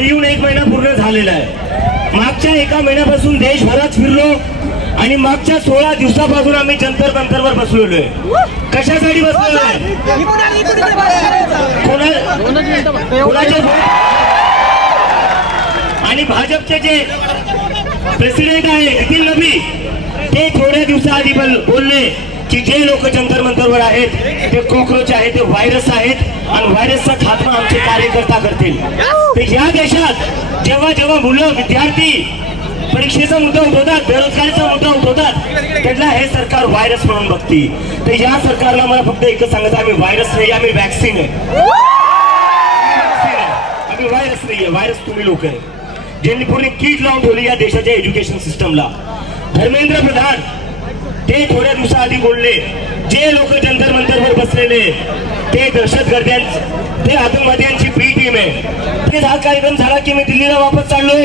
घरी येऊन 1 महिना पूर्ण झालेला आहे. मागच्या 1 महिन्यापासून देशभरात फिरलो आणि मागच्या 16 दिवसापासून आम्ही जंतर मंतरवर बसलेलो आहे. कशासाठी बसलेलो आहे? आणि भाजपचे जे प्रेसिडेंट आहे नितीन नबी ते थोड्या दिवसाआधी बोलले की जे लोक जंतर मंतरवर आहेत ते कॉकरोच आहेत, ते व्हायरस आहेत आणि व्हायरसचा खात्मा आमचे कार्यकर्ता करतील. तर या देशात जेव्हा जेव्हा मुलं विद्यार्थी परीक्षेचा मुद्दा उठवतात, बेरोजगारीचा मुद्दा उठवतात, त्याला हे सरकार व्हायरस म्हणून बघती. तर या सरकारला मला फक्त एकच सांगायचं, आम्ही व्हायरस नाही, आम्ही वॅक्सिन आहे. आम्ही व्हायरस नाहीये, व्हायरस तुम्ही लोक आहे ज्यांनी पूर्ण कीड लावून ठेवली या देशाच्या एज्युकेशन सिस्टमला. धर्मेंद्र प्रधान ते थोड्या दिवसाआधी बोलले जे लोक जंतर मंतरवर बसलेले ते दहशतगर्द्यांचे, ते आतंकवाद्यांची बी टीम आहे. ते हा कार्यक्रम झाला की मी दिल्लीला वापस चाललोय,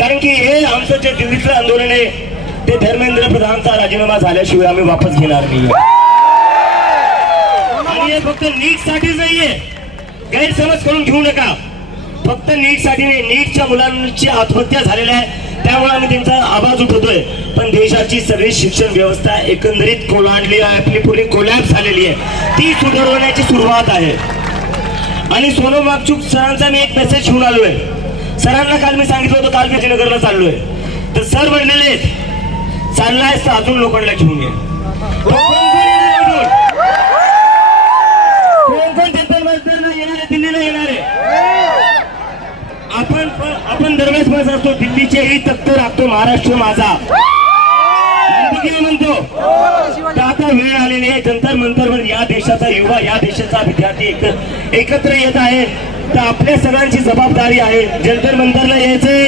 कारण की हे आमचं जे दिल्लीतलं आंदोलन आहे ते धर्मेंद्र प्रधानचा राजीनामा झाल्याशिवाय आम्ही वापस घेणार नाही. आणि हे फक्त नीट साठीच नाहीये, गैरसमज करून घेऊ नका. फक्त नीट साठी नाही, नीटच्या मुलांची आत्महत्या झालेल्या आहे त्यामुळे आम्ही त्यांचा आवाज उठवतोय. पण देशाची सगळी शिक्षण व्यवस्था एकंदरीत कोलांडली आहे, आपली पूर्ण कोलॅप्स झालेली आहे, ती सुधारवण्याची सुरुवात आहे. आणि सोनम वांगचुक सरांचा मी एक मेसेज घेऊन आलोय. सरांना काल मी सांगितलं होतं काल मी नगरला चाललोय, तर सर म्हणलेले चाललाय तर अजून लोकांना घेऊन ये. कोण जंतर मंतरला येणार आहे, दिल्लीला येणार आहे. आपण दरवेळेस म्हणत असतो दिल्लीचेही तख्त राखतो महाराष्ट्र माझा म्हणतो. तर आता वेळ आलेली आहे, जंतर मंतरवर या देशाचा युवा, या देशाचा विद्यार्थी एकत्र येत आहे. तर आपल्या सगळ्यांची जबाबदारी आहे जंतर मंतरला यायचंय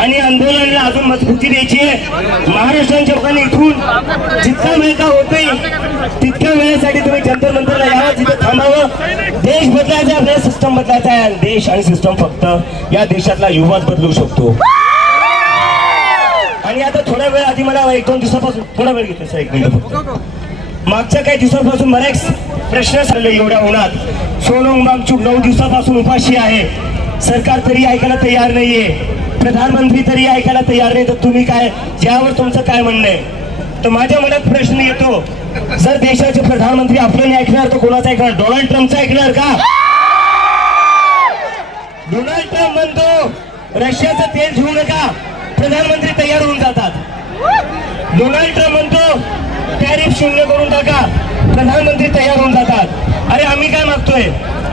आणि आंदोलनाला अजून मजबूती द्यायची आहे. महाराष्ट्राच्या लोकांनी इथून जितका वेळ का होतोय तितक्या वेळेसाठी तुम्ही जंतर मंतरला यावं, तिथे थांबावं. देश बदलायचा, आपल्या सिस्टम बदलायचा आहे. देश आणि सिस्टम फक्त या देशातला युवाच बदलू शकतो. आणि आता थोड्या वेळ आधी मला 1-2 दिवसापासून थोडा वेळ घेतला सर, 1 मिनिट फक्त. मागच्या काही दिवसांपासून मला एक प्रश्न चालले एवढ्या उन्हात. सोनम वांगचुक 9 दिवसापासून उपाशी आहे, सरकार तरी ऐकायला तयार नाहीये, प्रधानमंत्री तरी ऐकायला तयार नाही. तर तुम्ही काय, यावर तुमचं काय म्हणणं आहे? तर माझ्या मनात प्रश्न येतो, जर देशाचे प्रधानमंत्री आपलं नाही ऐकणार तर कोणाचं ऐकणार? डोनाल्ड ट्रम्पचं ऐकणार का? डोनाल्ड ट्रम्प म्हणतो रशियाचं तेल घेऊ नका, प्रधानमंत्री तयार होऊन जातात. डोनाल्ड ट्रम्प म्हणतो टॅरिफ शून्य करून टाका, प्रधानमंत्री तयार होऊन जातात. अरे आम्ही काय मागतोय?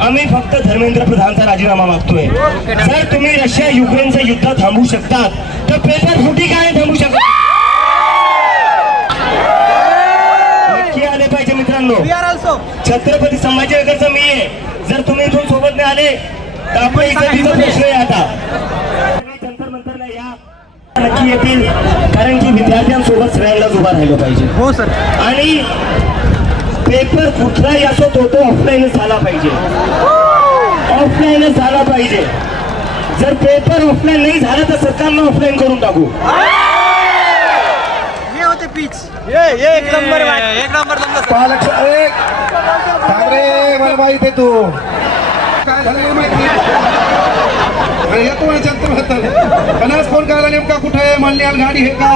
आम्ही फक्त धर्मेंद्र प्रधानचा राजीनामा मागतोय. जर तुम्ही रशिया युक्रेनचं युद्ध थांबवू शकतात तर पेपर फुटी काय थांबवू शकता? नक्की आले पाहिजे मित्रांनो. छत्रपती संभाजीनगरचा मी आहे, जर तुम्ही इथून सोबत नाही आले तर आपण इथे प्रश्न आहे. आता जंतर मंतरला या, नक्की येतील, कारण की विद्यार्थ्यांसोबत सगळ्यांनाच उभा राहिलं पाहिजे. हो सर. आणि पेपर कुठलाही असो तो ऑफलाईनच झाला पाहिजे, ऑफलाईनच झाला पाहिजे. जर पेपर ऑफलाईन नाही झाला तर सरकारनं ऑफलाईन करून टाकू. हे होते पीच, एक नंबर माहिती तू काय झालं माहिती येतो जंतर मंतर फोन करायला नेमका कुठे आहे, मल्याण गाडी हे का?